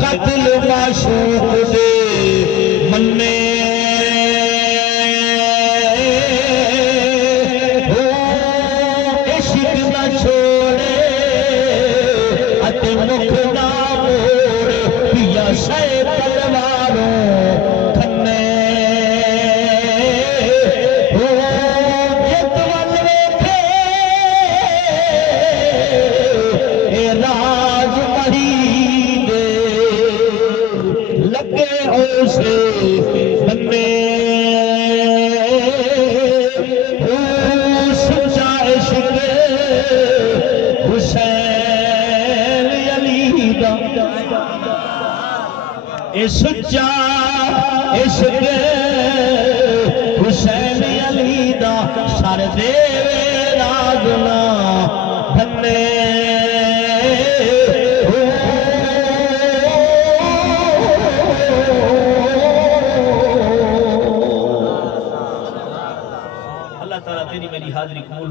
कत्ल माशूक दे मन्ने हो इश्क न छोड़े अते मुख ना मोड़े पिया शे तलवारों खन्ने हो जित वल वेखे ए राज मरी लगे उसे बन्ने सच्चा इश्क हुसैन अली दा सच्चा इश्क हुसैन अली दा सर देवे राजना बन्ने अल्लाह ताला तेरी मेरी हाजिरी कबूल